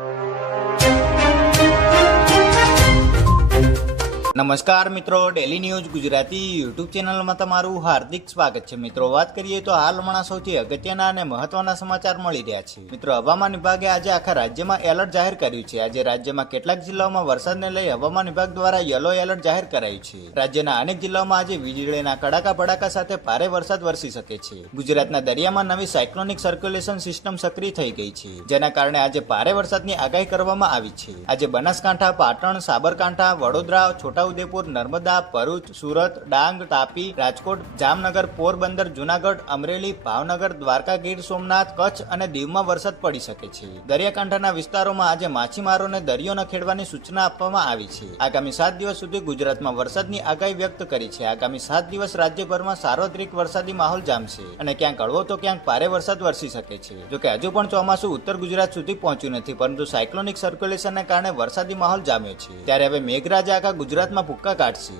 you. નમસ્કાર મિત્રો daily news Gujarati YouTube ચેનલમાં તમારું હાર્દિક સ્વાગત છે. મિત્રો, વાત કરીએ તો હાલ હમણાં સૌથી અગત્યના અને મહત્વના સમાચાર મળી રહ્યા છે. મિત્રો, હવામાન વિભાગે આજે આખા રાજ્યમાં એલર્ટ જાહેર કર્યું છે. આજે રાજ્યમાં કેટલાક જિલ્લાઓમાં વરસાદને લઈ હવામાન વિભાગ દ્વારા યલો એલર્ટ જાહેર કરાયું છે. રાજ્યના અનેક જિલ્લાઓમાં આજે વીજળીના કડાકા ભડાકા સાથે ભારે વરસાદ વરસી શકે છે. ગુજરાતના દરિયામાં નવી સાયક્લોનિક સર્ક્યુલેશન સિસ્ટમ સક્રિય થઈ ગઈ છે, જેના કારણે આજે ભારે વરસાદની આગાહી કરવામાં આવી છે. આજે બનાસકાંઠા, પાટણ, સાબરકાંઠા, વડોદરા છોટાઉદેપુર નર્મદા, ભરૂચ, સુરત, ડાંગ, તાપી, રાજકોટ, જામનગર, પોરબંદર, જુનાગઢ, અમરેલી, ભાવનગર દ્વારકા ગીર સોમનાથ, કચ્છ અને દીવમાં વરસાદ પડી શકે છે. દરિયાકાંઠાના વિસ્તારોમાં આજે માછીમારોને દરિયો ન ખેડવાની સૂચના આપવામાં આવી છે. આગામી સાત દિવસ સુધી ગુજરાતમાં વરસાદની આગાહી વ્યક્ત કરી છે. આગામી સાત દિવસ રાજ્યભરમાં સાર્વત્રિક વરસાદી માહોલ જામશે અને ક્યાંક હળવો તો ક્યાંક ભારે વરસાદ વરસી શકે છે. જોકે હજુ પણ ચોમાસું ઉત્તર ગુજરાત સુધી પહોંચ્યું નથી, પરંતુ સાયક્લોનિક સર્ક્યુલેશનને કારણે વરસાદી માહોલ જામ્યો છે. ત્યારે હવે મેઘરાજા આખા ગુજરાતમાં ભૂક્કા કાઢશે